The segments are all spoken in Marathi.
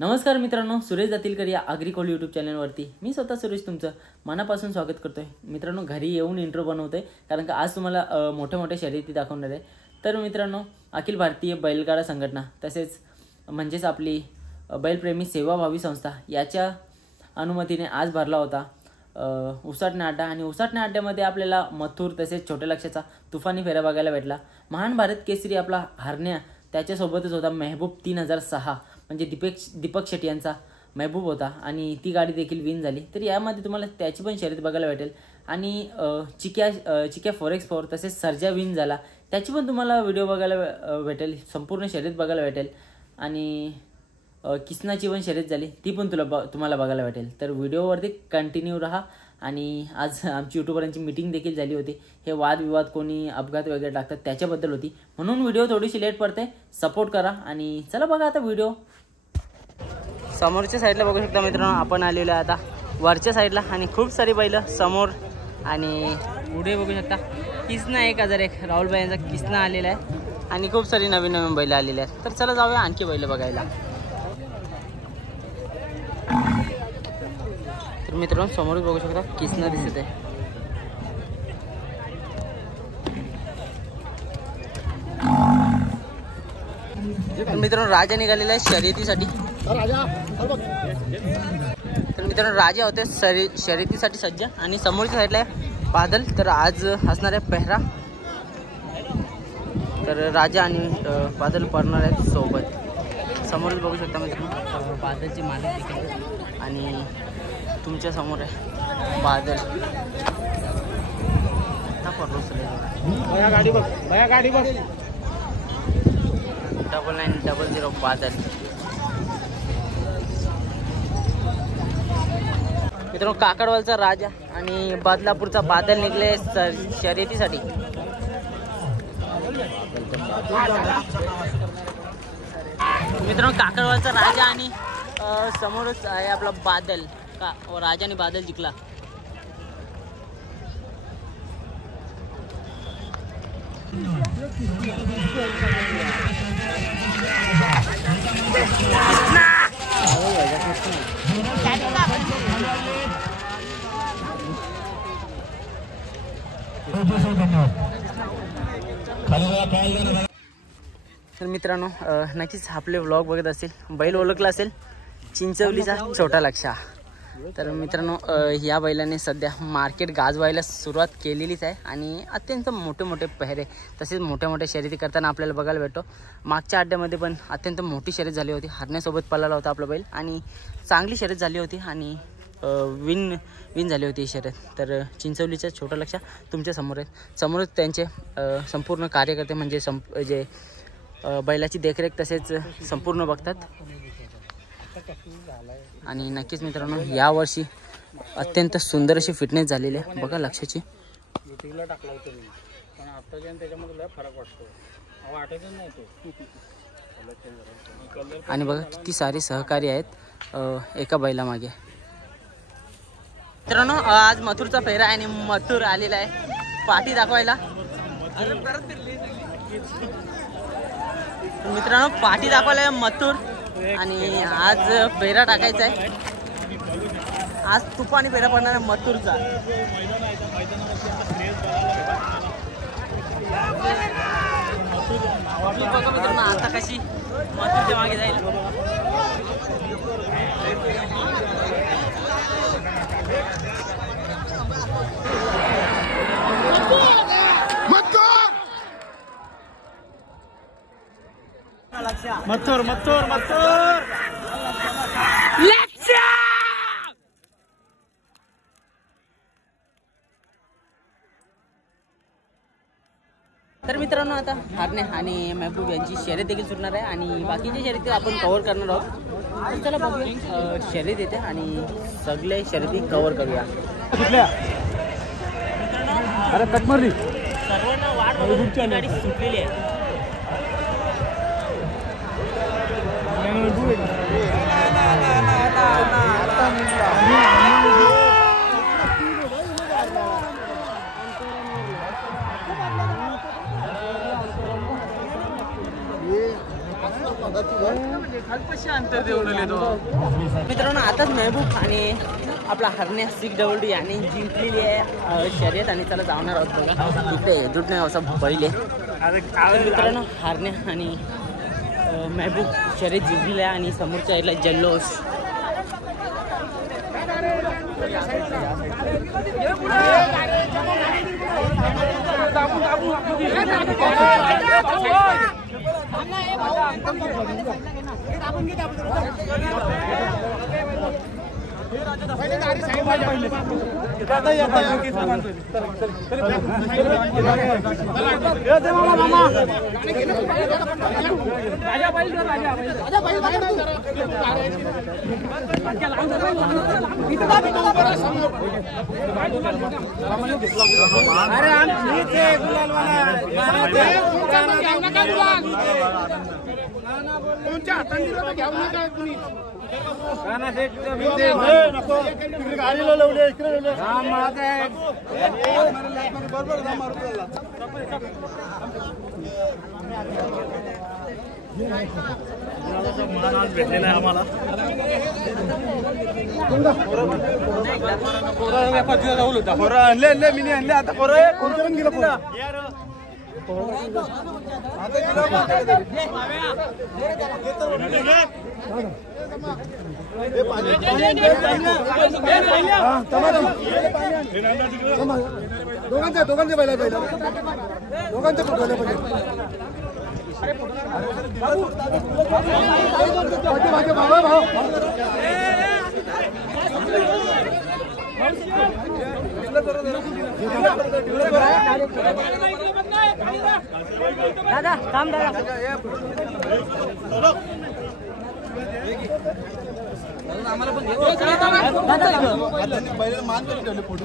नमस्कार मित्रांनो, सुरेश जातीलकर या ॲग्रिकॉल यूट्यूब चॅनलवरती मी स्वतः सुरेश तुमचं मनापासून स्वागत करतोय। मित्रांनो, घरी येऊन इंट्रो बनवतोय कारण का आज तुम्हाला मोठ्या शर्यती दाखवणार आहे। तर मित्रांनो, अखिल भारतीय बैलगाडा संघटना तसेच म्हणजेच आपली बैलप्रेमी सेवाभावी संस्था याच्या अनुमतीने आज भरला होता उसाटणे अड्डा आणि उसाटणे अड्ड्यामध्ये आपल्याला मथुर तसेच छोट्या लक्षाचा तुफानी फेरा बघायला भेटला। महान भारत केसरी आपला हरण्या त्याच्यासोबतच होता महबूब 3006 म्हणजे दीपक शेट्टी यांचा महबूब होता आणि ती गाडी देखील विन झाली। तर यामध्ये तुम्हाला त्याची पण शर्यत बघायला भेटेल आणि चिक्या 4x4 तसेच सर्जा विन झाला त्याची पण तुम्हाला व्हिडिओ बघायला भेटेल, संपूर्ण शर्यत बघायला भेटेल आणि किसनाची पण शर्यत झाली ती पण तुम्हाला बघायला भेटेल। तर व्हिडिओवरती कंटिन्यू राहा। आणि आज आमची यूट्यूबरांची मीटिंग देखील झाली होती। हे वादविवाद कोणी अपघात वगैरे टाकतात त्याच्याबद्दल होती, म्हणून व्हिडिओ थोडीशी लेट पडते, सपोर्ट करा आणि चला बघा आता व्हिडिओ। समोरच्या साईडला बघू शकता मित्रांनो, आपण आलेलो आहे आता वरच्या साईडला आणि खूप सारी बैल समोर आणि पुढे बघू शकता किसना 1001 राहुलभाई यांचा किसना आलेला आहे आणि खूप सारी नवीन बैल आलेले आहेत। तर चला जाऊया आणखी बैल बघायला। तर मित्रांनो, समोरच बघू शकता किसना दिसत आहे। तर मित्रांनो, राजा निघालेला आहे शर्यतीसाठी। तर मित्रांनो, राजा होते शर्यतीसाठी सज्ज आणि समोरच्या साईडला आहे बादल। तर आज असणार आहे पेहरा, तर राजा आणि बादल पडणार आहेत सोबत। समोरच बघू शकता मित्रांनो बादलचे मालक देखील आणि तुमच्या समोर आहे बादल। आता गाडी बघ, गाडी बघ 9900 बादल। मित्रांनो, काकडवालचा राजा आणि बदलापूरचा बादल निघले शर्यतीसाठी। मित्रांनो, काकडवालचा राजा आणि समोरच आहे आपला बादल का राजा आणि बादल जिंकला। तर मित्रांनो, नक्कीच आपले व्लॉग बघत असेल, बैल ओळखला असेल चिंचवलीचा छोटा लक्षा। तर मित्रांनो, या बैलाने सध्या मार्केट गाजवायला सुरुवात केलेलीच आहे आणि अत्यंत मोठे पेहरे तसेच मोठ्या शर्यती करताना आपल्याला बघायला भेटतो। मागच्या अड्ड्यामध्ये पण अत्यंत मोठी शर्यत झाली होती, हरण्यासोबत पळाला होता आपला बैल आणि चांगली शर्यत झाली होती आणि विन झाली होती ही शर्यत। तर चिंचवलीचा छोटा लक्षा तुमच्या समोर आहे। समोरच त्यांचे संपूर्ण कार्यकर्ते म्हणजे जे बैलाची देखरेख तसेच संपूर्ण बघतात आणि नक्कीच मित्रांनो, यावर्षी अत्यंत सुंदर अशी फिटनेस झालेली आहे बघा लक्षाची। आणि बघा किती सारे सहकारी आहेत एका बैलामागे। मित्रांनो, आज मथुरचा फेरा आहे आणि मथुर आलेला आहे पाठी दाखवायला। मित्रांनो, पाठी दाखवायला आहे मथुर आणि आज फेरा टाकायचा आहे। आज तुफानी फेरा पडणार आहे मथुरचा। बघा मित्रांनो, आता कशी मथुरच्या मागे जाईल। मथुर लक्ष्य। तर मित्रांनो, आता हरण्या आणि महबूब यांची शर्यत देखील सुटणार आहे आणि बाकीच्या शर्यती आपण कव्हर करणार आहोत। तर चला बघूया शर्यत येते आणि सगळे शर्यती कव्हर करूया। अरे कटमरली सर्वांना वाट बघून गाडी सुटलेली आहे। मित्रांनो आताच महबूब आणि आपला हरण्या 6WD यांनी जिंकलेली आहे शर्यत आणि त्याला जाणार आहोत बघा. इथे दुटणे असा बैल आहे मित्रांनो. हरण्या आणि महबूब शर्यत जिंकलेली आहे आणि समोरच्या साईडला जल्लोष. भेटलेला आहे आम्हाला. आणले मी आणले आता करून गेलं पुरा दोघांचे पहिला दोघांचे फोटो दादा काम दादा आम्हाला पण मान करून ठेवले फोटो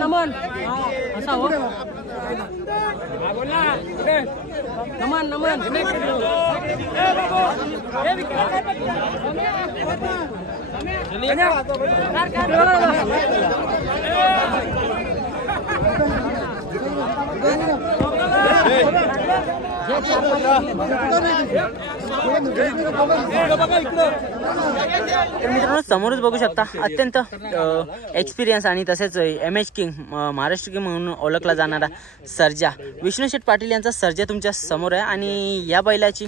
नमन असा हो नमन नमन मित्रांनो समोरच बघू शकता अत्यंत एक्सपिरियन्स आणि तसेच MH किंग महाराष्ट्र किंग म्हणून ओळखला जाणारा सर्जा विष्णू शेठ पाटील यांचा सर्जा तुमच्या समोर आहे. आणि या बैलाची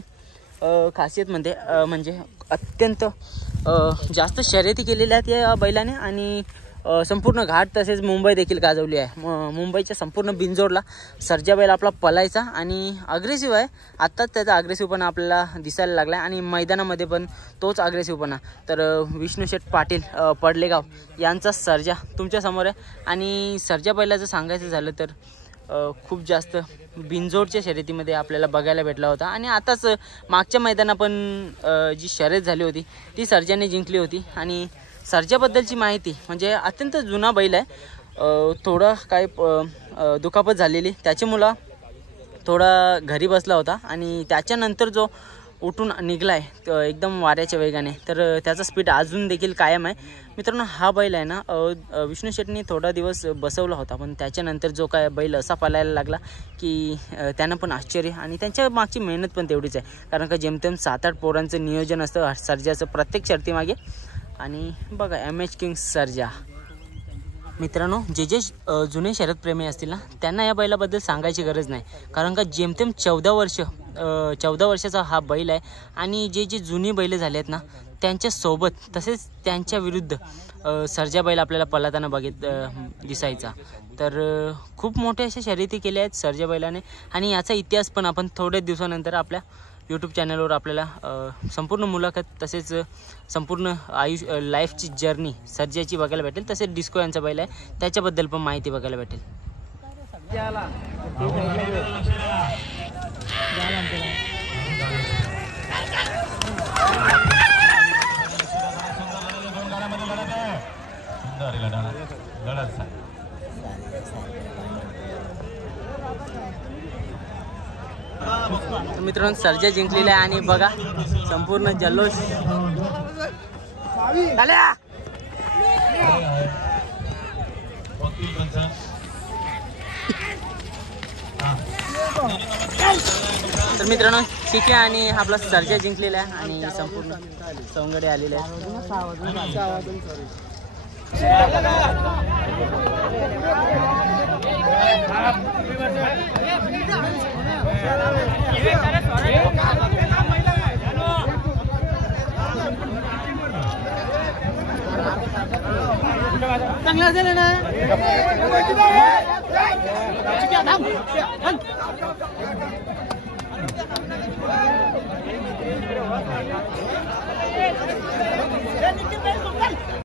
खासियत म्हणजे अत्यंत जास्त शर्यती केलेल्या आहेत या बैलाने आणि संपूर्ण घाट तसेच मुंबई देखील गाजवली आहे. मुंबईच्या संपूर्ण बिंजोडला सर्जा बैल आपला पलायचा आणि अग्रेसिव्ह आहे. आत्ताच त्याचा अग्रेसिव्हपणा आपल्याला दिसायला लागला आहे आणि मैदानामध्ये पण तोच अग्रेसिव्हपणा. तर विष्णू शेठ पाटील पडलेगाव यांचा सर्जा तुमच्यासमोर आहे. आणि सर्जा बैलाचं सांगायचं झालं तर खूप जास्त बिंजोडच्या शर्यतीमध्ये आपल्याला बघायला भेटला होता. आणि आताच मागच्या मैदानात पण जी शर्यत झाली होती ती सर्जाने जिंकली होती. आणि सर्जाबद्दलची माहिती म्हणजे अत्यंत जुना बैल आहे. थोडं काय दुखापत झालेली त्याच्यामुळं थोडा घरी बसला होता आणि त्याच्यानंतर जो उठून निघला आहे एकदम वाऱ्याच्या वेगाने तर त्याचा स्पीड अजून देखील कायम आहे. मित्रांनो हा बैल आहे ना विष्णू शेठनी थोडा दिवस बसवला होता पण त्याच्यानंतर जो काय बैल असा पळायला लागला की त्यांना पण आश्चर्य आणि त्यांच्या मागची मेहनत पण तेवढीच आहे. कारण का जेमतेम 7-8 पोरांचं नियोजन असतं सर्जाचं प्रत्येक शर्तीमागे आणि बघा MH किंग सर्जा. मित्रांनो, जे जुने शर्यतप्रेमी असतील ना, त्यांना या बैलाबद्दल सांगायची गरज नाही, कारण का जेमतेम 14 वर्षाचा हा बैल आहे. आणि जे जुनी बैल झाले आहेत ना, त्यांच्यासोबत तसेच त्यांच्या विरुद्ध सर्जा बैल आपल्याला पळताना दिसायचा. तर खूप मोठे अशा शर्यती केल्या आहेत सर्जा बैलाने. आणि याचा इतिहास पण आपण थोड्याच दिवसानंतर आपल्या यूट्यूब चॅनलवर आपल्याला संपूर्ण मुलाखत तसेच संपूर्ण लाईफची जर्नी सर्जाची बघायला भेटेल. तसेच डिस्को यांचा बैल आहे त्याच्याबद्दल पण माहिती बघायला भेटेल. तर मित्रांनो, सर्जा जिंकलेला आहे आणि बघा संपूर्ण जल्लोष. तर मित्रांनो, चिक्या आणि आपला सर्जा जिंकलेला आहे आणि संपूर्ण सवंगडे आलेले चांगला झालं ना.